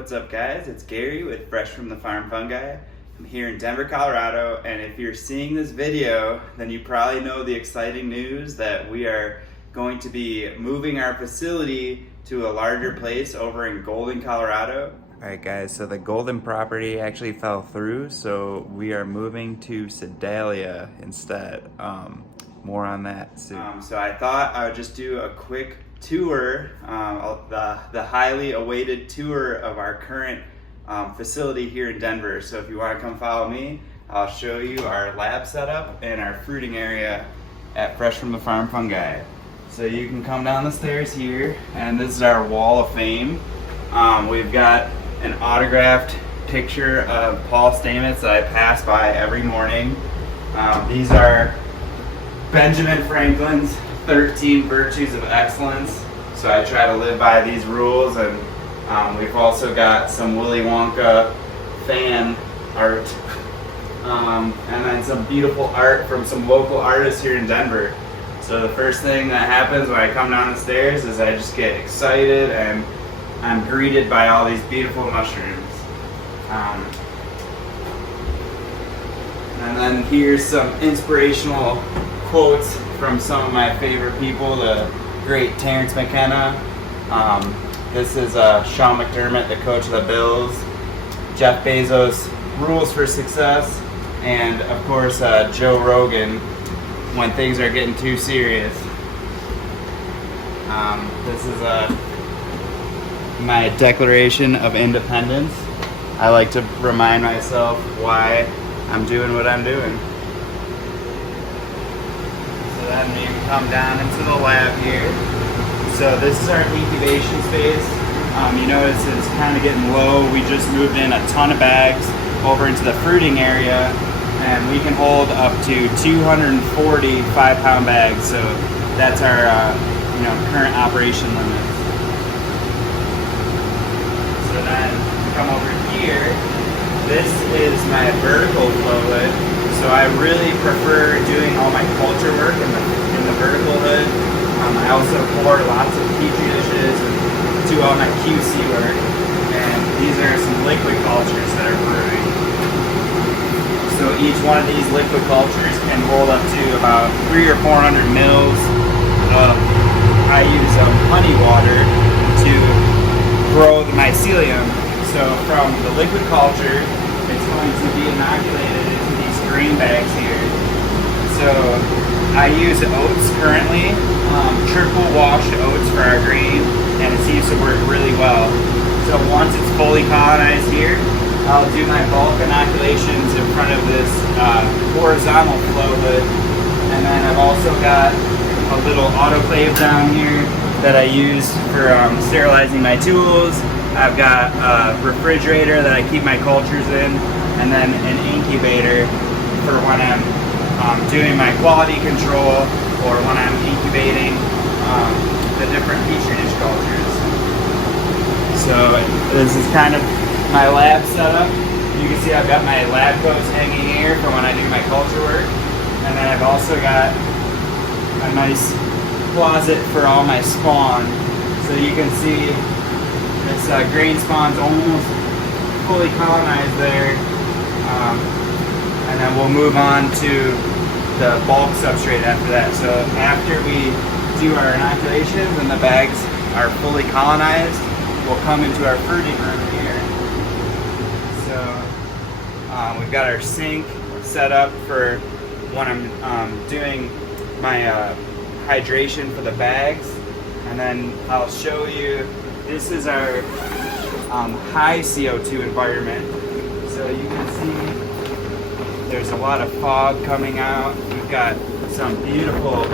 What's up, guys? It's Gary with Fresh from the Farm Fungi. I'm here in Denver, Colorado, and if you're seeing this video, then you probably know the exciting news that we are going to be moving our facility to a larger place over in Golden, Colorado. Alright guys, so the Golden property actually fell through, so we are moving to Sedalia instead. More on that soon. So I thought I would just do a quick tour, the highly awaited tour of our current facility here in Denver. So if you want to come follow me, I'll show you our lab setup and our fruiting area at Fresh from the Farm Fungi. So you can come down the stairs here, and this is our wall of fame. We've got an autographed picture of Paul Stamets that I pass by every morning. These are Benjamin Franklin's 13 Virtues of Excellence. So I try to live by these rules, and we've also got some Willy Wonka fan art, and then some beautiful art from some local artists here in Denver. So the first thing that happens when I come down the stairs is I just get excited and I'm greeted by all these beautiful mushrooms. And then here's some inspirational quotes from some of my favorite people, the great Terrence McKenna. This is Sean McDermott, the coach of the Bills. Jeff Bezos, Rules for Success. And of course, Joe Rogan, when things are getting too serious. This is my Declaration of Independence. I like to remind myself why I'm doing what I'm doing. So then you can come down into the lab here. So this is our incubation space. You notice it's kind of getting low. We just moved in a ton of bags over into the fruiting area, and we can hold up to 240 5-pound bags. So that's our current operation limit. So then come over here. This is my vertical flow hood. So I really prefer doing all my culture work in the vertical hood. I also pour lots of petri dishes and do all my QC work. And these are some liquid cultures that are brewing. So each one of these liquid cultures can hold up to about 300 or 400 mils of, I use honey water to grow the mycelium. So from the liquid culture, it's going to be inoculated into these grain bags here. So I use oats currently, triple washed oats for our grain, and it seems to work really well. So once it's fully colonized here, I'll do my bulk inoculations in front of this horizontal flow hood. And then I've also got a little autoclave down here that I use for sterilizing my tools. I've got a refrigerator that I keep my cultures in, and then an incubator for when I'm doing my quality control or when I'm incubating the different petri dish cultures. So this is kind of my lab setup. You can see I've got my lab coats hanging here for when I do my culture work, and then I've also got a nice closet for all my spawn. So you can see this grain spawn's almost fully colonized there, and then we'll move on to the bulk substrate after that. So after we do our inoculations and the bags are fully colonized, we'll come into our fruiting room here. So we've got our sink set up for when I'm doing my hydration for the bags, and then I'll show you. This is our high CO2 environment. So you can see there's a lot of fog coming out. We've got some beautiful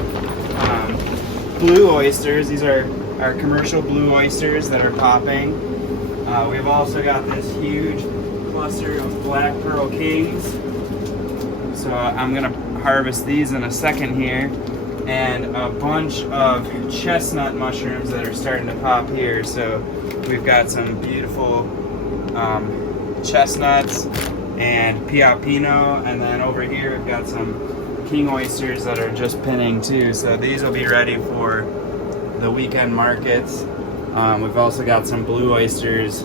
blue oysters. These are our commercial blue oysters that are popping. We've also got this huge cluster of black pearl kings. So I'm gonna harvest these in a second here. And a bunch of chestnut mushrooms that are starting to pop here. So we've got some beautiful chestnuts and piapino, and then over here we've got some king oysters that are just pinning too. So these will be ready for the weekend markets. We've also got some blue oysters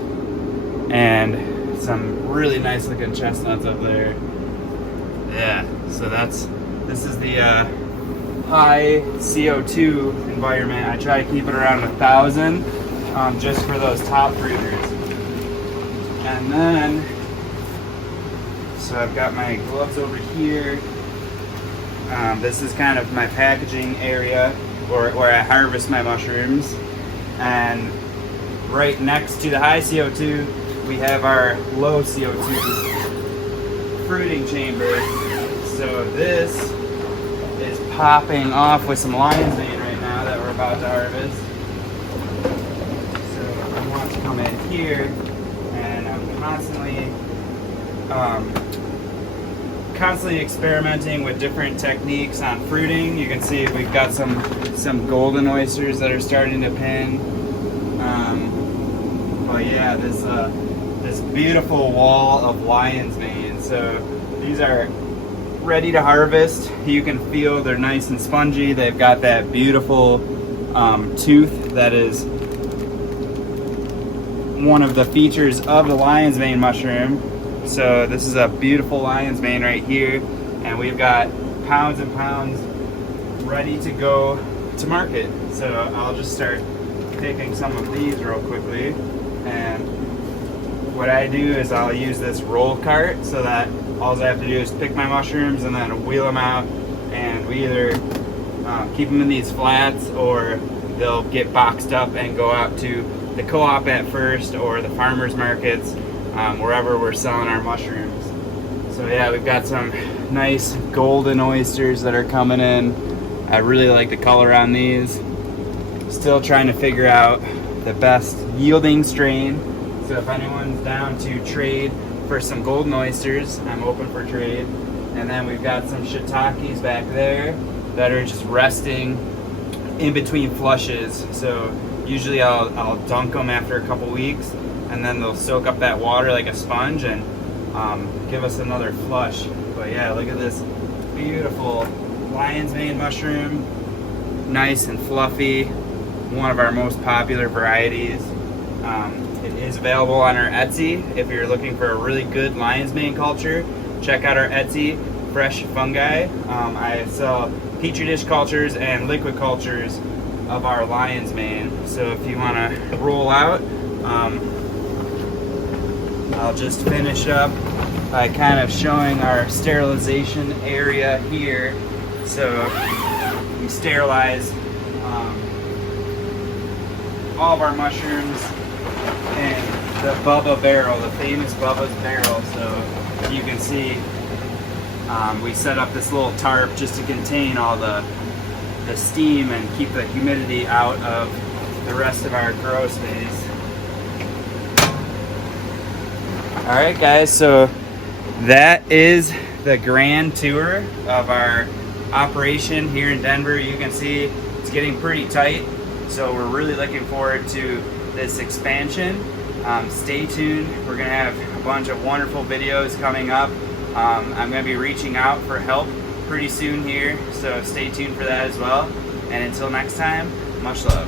and some really nice looking chestnuts up there. Yeah, so this is the high CO2 environment. I try to keep it around 1,000 just for those top fruiters. And then, so I've got my gloves over here. This is kind of my packaging area where I harvest my mushrooms. And right next to the high CO2, we have our low CO2 fruiting chamber. So this is popping off with some lion's mane right now that we're about to harvest. So I want to come in here, and I'm constantly experimenting with different techniques on fruiting. You can see we've got some golden oysters that are starting to pin. But yeah, this beautiful wall of lion's mane. So these are ready to harvest. You can feel they're nice and spongy. They've got that beautiful tooth that is one of the features of the lion's mane mushroom. So this is a beautiful lion's mane right here, and we've got pounds and pounds ready to go to market. So I'll just start picking some of these real quickly. And what I do is I'll use this roll cart so that all I have to do is pick my mushrooms and then wheel them out, and we either keep them in these flats, or they'll get boxed up and go out to the co-op at first, or the farmers markets, wherever we're selling our mushrooms. So yeah, we've got some nice golden oysters that are coming in. I really like the color on these. Still trying to figure out the best yielding strain. So if anyone's down to trade for some golden oysters, I'm open for trade. And then we've got some shiitakes back there that are just resting in between flushes. So usually I'll dunk them after a couple weeks, and then they'll soak up that water like a sponge and give us another flush. But yeah, look at this beautiful lion's mane mushroom, nice and fluffy, one of our most popular varieties. It is available on our Etsy. If you're looking for a really good lion's mane culture, check out our Etsy, Fresh Fungi. I sell petri dish cultures and liquid cultures of our lion's mane. So if you want to roll out, I'll just finish up by kind of showing our sterilization area here. So we sterilize all of our mushrooms in the Bubba barrel, the famous Bubba's barrel. So you can see we set up this little tarp just to contain all the steam and keep the humidity out of the rest of our grow space. Alright guys, so that is the grand tour of our operation here in Denver. You can see it's getting pretty tight, so we're really looking forward to this expansion. Stay tuned. We're going to have a bunch of wonderful videos coming up. I'm going to be reaching out for help pretty soon here, so stay tuned for that as well. And until next time, much love.